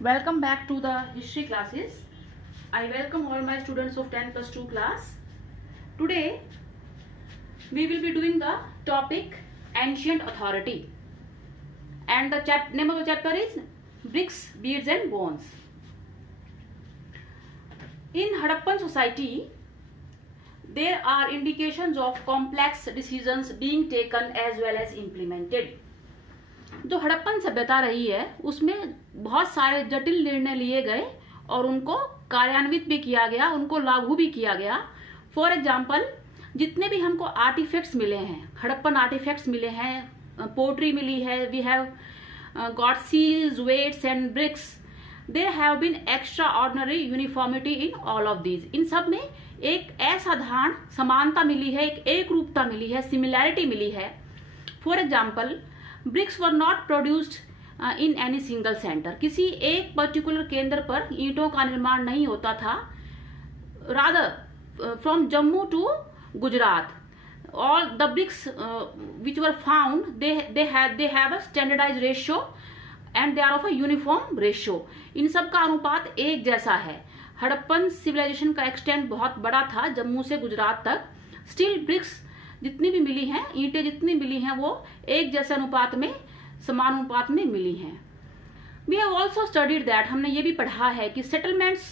Welcome back to the history classes. I welcome all my students of 10 plus 2 class. Today we will be doing the topic ancient authority, and the name of the chapter is bricks, beads and bones. In Harappan society, there are indications of complex decisions being taken as well as implemented. जो हड़प्पन सभ्यता रही है उसमें बहुत सारे जटिल निर्णय लिए गए और उनको कार्यान्वित भी किया गया, उनको लागू भी किया गया. फॉर एग्जाम्पल, जितने भी हमको आर्टिफैक्ट्स मिले हैं, हड़प्पन आर्टिफैक्ट्स मिले हैं, पोट्री मिली है, we have got seals, weights and bricks. There have been extraordinary uniformity in all of these. इन सब में एक असाधारण समानता मिली है, एक रूपता मिली है, सिमिलैरिटी मिली है. For example, bricks were not produced in any single centre. किसी एक पर्टिकुलर केंद्र पर ईंटों का निर्माण नहीं होता था. Rather from Jammu to Gujarat, all the bricks which were found, they have a standardized ratio and they are of a uniform ratio. इन सब का अनुपात एक जैसा है. हड़प्पन सिविलाइजेशन का एक्सटेंट बहुत बड़ा था, जम्मू से गुजरात तक. स्टिल ब्रिक्स जितनी भी मिली हैं, ईंटें जितनी मिली हैं, वो एक जैसे अनुपात में, समान अनुपात में मिली हैं. We have also studied that, हमने ये भी पढ़ा है कि settlements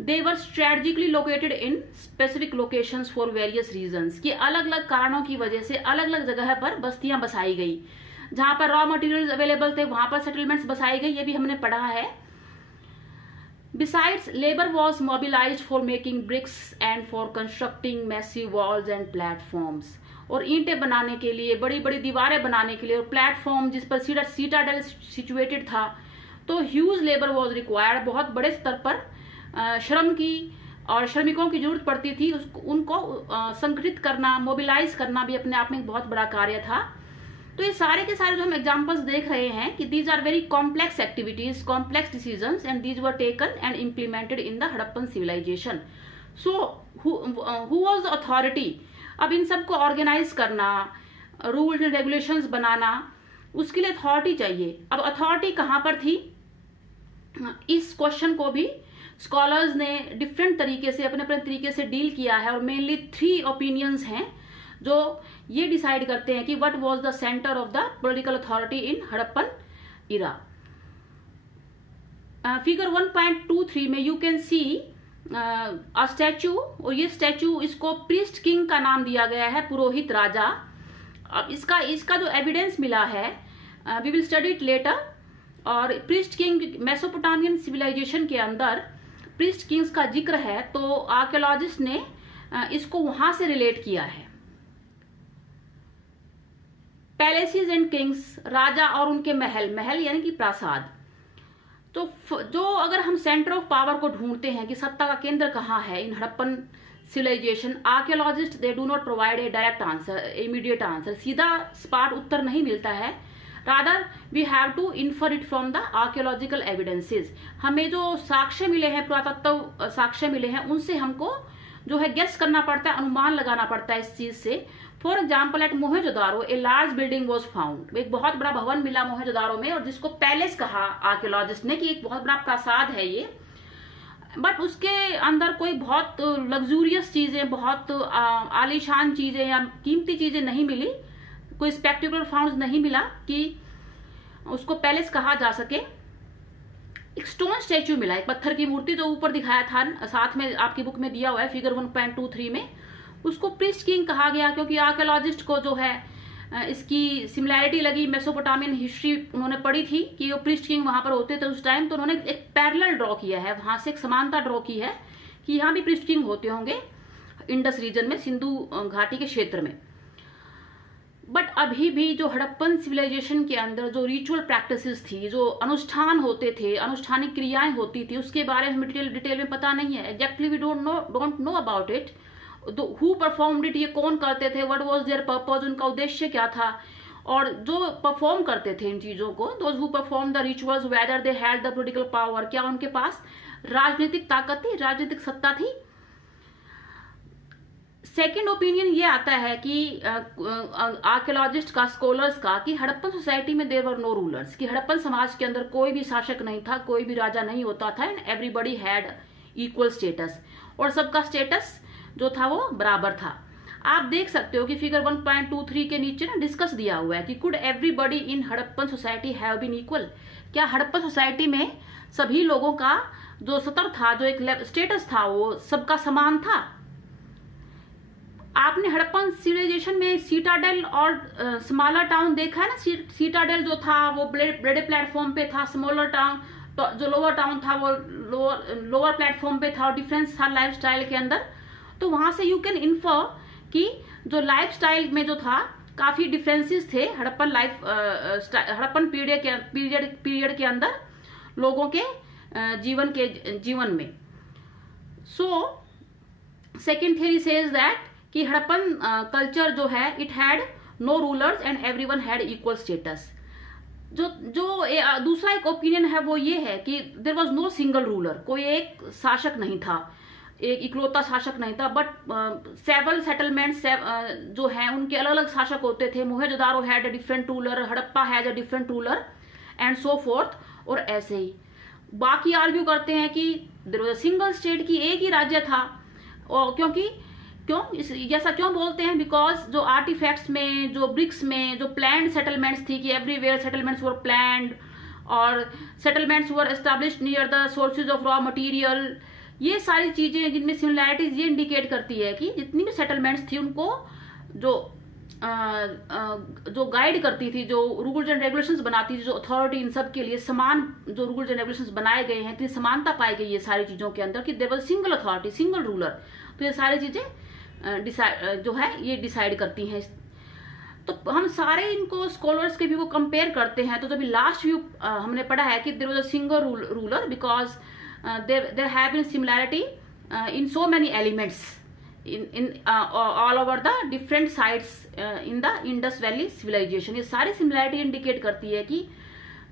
they were strategically located in specific locations for various reasons. कि अलग अलग कारणों की वजह से अलग अलग जगह पर बस्तियां बसाई गई. जहां पर रॉ मटेरियल्स अवेलेबल थे वहां पर सेटलमेंट्स बसाई गई, ये भी हमने पढ़ा है. Besides, labor was mobilized for making bricks and for constructing massive walls and platforms. और ईंटें बनाने के लिए, बड़ी बड़ी दीवारें बनाने के लिए, और प्लेटफॉर्म जिस पर सीटाडेल सिचुएटेड था, तो ह्यूज लेबर वॉज रिक्वायर्ड. बहुत बड़े स्तर पर श्रम की और श्रमिकों की जरूरत पड़ती थी. उनको संगठित करना, मोबिलाइज करना भी अपने आप में एक बहुत बड़ा कार्य था. तो ये सारे के सारे जो हम एग्जांपल्स देख रहे हैं कि these are very complex activities, complex decisions, and these were taken and implemented in the Harappan civilisation. So who was the authority? अब इन सबको ऑर्गेनाइज करना, रूल्स एंड रेगुलेशंस बनाना, उसके लिए अथॉरिटी चाहिए. अब अथॉरिटी कहाँ पर थी? इस क्वेश्चन को भी स्कॉलर्स ने डिफरेंट तरीके से, अपने अपने तरीके से डील किया है. और मेनली 3 ओपिनियंस हैं जो ये डिसाइड करते हैं कि what was the centre of the political authority in Harappan era. Figure 1.23 में you can see a statue, और ये स्टैचू, इसको प्रीस्ट किंग का नाम दिया गया है, पुरोहित राजा. अब इसका जो एविडेंस मिला है, we will study it later. और प्रीस्ट किंग, मेसोपोटामियन सिविलाइजेशन के अंदर प्रीस्ट किंग्स का जिक्र है, तो आर्कियोलॉजिस्ट ने इसको वहां से रिलेट किया है. पैलेसेस एंड किंग्स, राजा और उनके महल, महल यानी कि प्रासाद. तो जो अगर हम सेंटर ऑफ पावर को ढूंढते हैं कि सत्ता का केंद्र कहाँ है in Harappan civilisation, archaeologist they do not provide a direct answer, immediate answer. सीधा स्पॉट उत्तर नहीं मिलता है. Rather we have to infer it from the archaeological evidences. हमें जो साक्ष्य मिले हैं, पुरातत्व साक्ष्य मिले हैं, उनसे हमको जो है गेस करना पड़ता है, अनुमान लगाना पड़ता है इस चीज से. For example, at Mohenjodaro a large building was found. एक बहुत बड़ा भवन मिला मोहेंजोदारो में, और जिसको पैलेस कहा आर्कियोलॉजिस्ट ने कि एक बहुत बड़ा प्रासाद है ये. बट उसके अंदर कोई बहुत लग्जूरियस चीजें, बहुत आलीशान चीजें या कीमती चीजें नहीं मिली. कोई स्पेक्टिकुलर फाउंड नहीं मिला कि उसको पैलेस कहा जा सके. एक स्टोन स्टैच्यू मिला, एक पत्थर की मूर्ति, जो ऊपर दिखाया था, साथ में आपकी बुक में दिया हुआ है फिगर 1.23 में. उसको प्रीस्ट किंग कहा गया क्योंकि आर्कियोलॉजिस्ट को जो है इसकी सिमिलैरिटी लगी. मेसोपोटामियन हिस्ट्री उन्होंने पढ़ी थी कि वो प्रीस्ट किंग वहां पर होते थे उस टाइम, तो उन्होंने एक पैरेलल ड्रॉ किया है, वहां से एक समानता ड्रॉ की है कि यहाँ भी प्रीस्ट किंग होते होंगे इंडस रीजन में, सिंधु घाटी के क्षेत्र में. बट अभी भी जो हड़प्पन सिविलाइजेशन के अंदर जो रिचुअल प्रैक्टिसेस थी, जो अनुष्ठान होते थे, अनुष्ठानिक क्रियाएं होती थी, उसके बारे में डिटेल में पता नहीं है. Exactly we don't know about it. Who performed it, ये कौन करते थे, व्हाट वाज देयर पर्पस, उनका उद्देश्य क्या था. और जो परफॉर्म करते थे इन चीजों को, those who perform the rituals, whether they had the political power, क्या उनके पास राजनीतिक ताकत थी, राजनीतिक सत्ता थी. सेकेंड ओपिनियन ये आता है कि आर्कियोलॉजिस्ट का, स्कॉलर्स का, कि हड़प्पन सोसाइटी में देयर वर नो रूलर्स, कि हड़प्पन समाज के अंदर कोई भी शासक नहीं था, कोई भी राजा नहीं होता था, and everybody had equal status, और सबका स्टेटस जो था वो बराबर था। आप देख सकते हो कि फिगर 1.23 के नीचे ना डिस्कस दिया हुआ है कि could everybody in Harappan society have been equal, क्या हड़प्पन सोसाइटी में सभी लोगों का जो स्तर था, जो एक स्टेटस था, वो सबका समान था। आपने हड़प्पन सिविलाइजेशन में सीटाडेल और स्मॉलर टाउन देखा है ना। सीटाडेल जो था वो बड़े प्लेटफॉर्म पे था, स्मॉलर टाउन जो लोअर टाउन था वो लोअर प्लेटफॉर्म पे था, और डिफरेंस था लाइफस्टाइल के अंदर। तो वहां से यू कैन इन्फर कि जो लाइफस्टाइल में जो था काफी डिफरेंसेस थे हड़प्पन पीरियड के अंदर लोगों के जीवन में। So second theory says that कि हड़प्पन कल्चर जो है it had no rulers and everyone had equal status. जो दूसरा एक ओपिनियन है वो ये है कि there was no single ruler, कोई एक शासक नहीं था, एक इकलौता शासक नहीं था, बट सेवरल सेटलमेंट्स जो हैं उनके अलग अलग शासक होते थे। Mohenjodaro had a different ruler, Harappa has a different ruler and so forth. और ऐसे ही बाकी आर्ग्यू करते हैं कि there was a single state, की एक ही राज्य था। और ऐसा क्यों बोलते हैं? बिकॉज जो आर्टिफैक्ट्स में, जो ब्रिक्स में जो प्लैंड सेटलमेंट्स थी, कि एवरीवेयर सेटलमेंट्स वर प्लैंड और settlements were established near the sources of raw material. ये सारी चीजें जिनमें सिमिलैरिटीज ये इंडिकेट करती है कि जितनी भी सेटलमेंट्स थी उनको जो गाइड करती थी, जो रूल्स एंड रेगुलेशंस बनाती थी, जो अथॉरिटी, इन सब के लिए समान जो रूल्स एंड रेगुलेशंस बनाए गए हैं, इतनी समानता पाई गई है सारी चीजों के अंदर कि there was single authority, single ruler. तो ये सारी चीजें जो है ये डिसाइड करती हैं। तो हम सारे इनको स्कॉलर्स के भी वो कंपेयर करते हैं। तो जब लास्ट व्यू हमने पढ़ा है कि there was a single ruler because there have been similarity in so many elements in all over the different sites in the Indus Valley civilization। ये सारी सिमिलैरिटी इंडिकेट करती है कि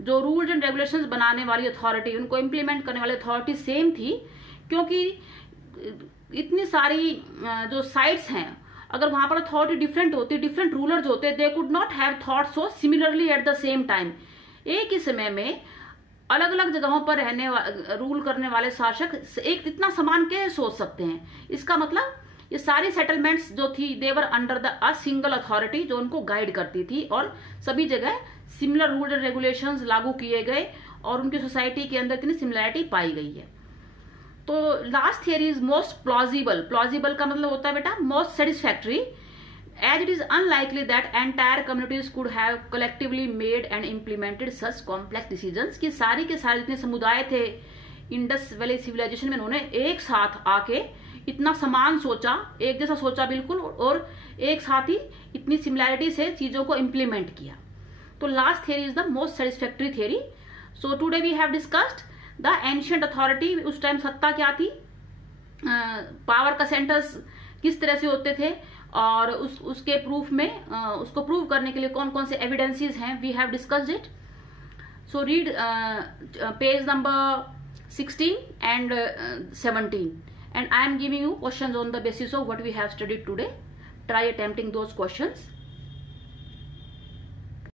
जो रूल्स एंड रेगुलेशंस बनाने वाली अथॉरिटी, उनको implement करने वाली अथॉरिटी सेम थी, क्योंकि इतनी सारी जो साइट्स हैं, अगर वहां पर अथॉरिटी डिफरेंट होती, डिफरेंट रूलर्स होते, they could not have thought so similarly at the same time. एक ही समय में अलग अलग जगहों पर रूल करने वाले शासक एक इतना समान कैसे सोच सकते हैं? इसका मतलब ये सारी सेटलमेंट्स जो थी they were under the a single authority जो उनको गाइड करती थी, और सभी जगह सिमिलर रूल्स एंड रेगुलेशंस लागू किए गए और उनकी सोसाइटी के अंदर इतनी सिमिलैरिटी पाई गई है। तो last theory is most plausible. Plausible का मतलब होता है बेटा most satisfactory, as it is unlikely that entire communities could have collectively made and implemented such complex decisions। कि सारी के सारे जितने समुदाय थे इंडस वैली सिविलाइजेशन में, उन्होंने एक साथ आके इतना समान सोचा, एक जैसा सोचा बिल्कुल, और एक साथ ही इतनी सिमिलैरिटी से चीजों को इम्प्लीमेंट किया। तो last theory is the most satisfactory theory. So today we have discussed the ancient authority. उस टाइम सत्ता क्या थी, पावर का सेंटर्स किस तरह से होते थे, और उसके प्रूफ में उसको प्रूव करने के लिए कौन कौन से एविडेंसेस हैं, we have discussed it. So read page number 16 and 17 and I am giving you questions on the basis of what we have studied today. Try attempting those questions.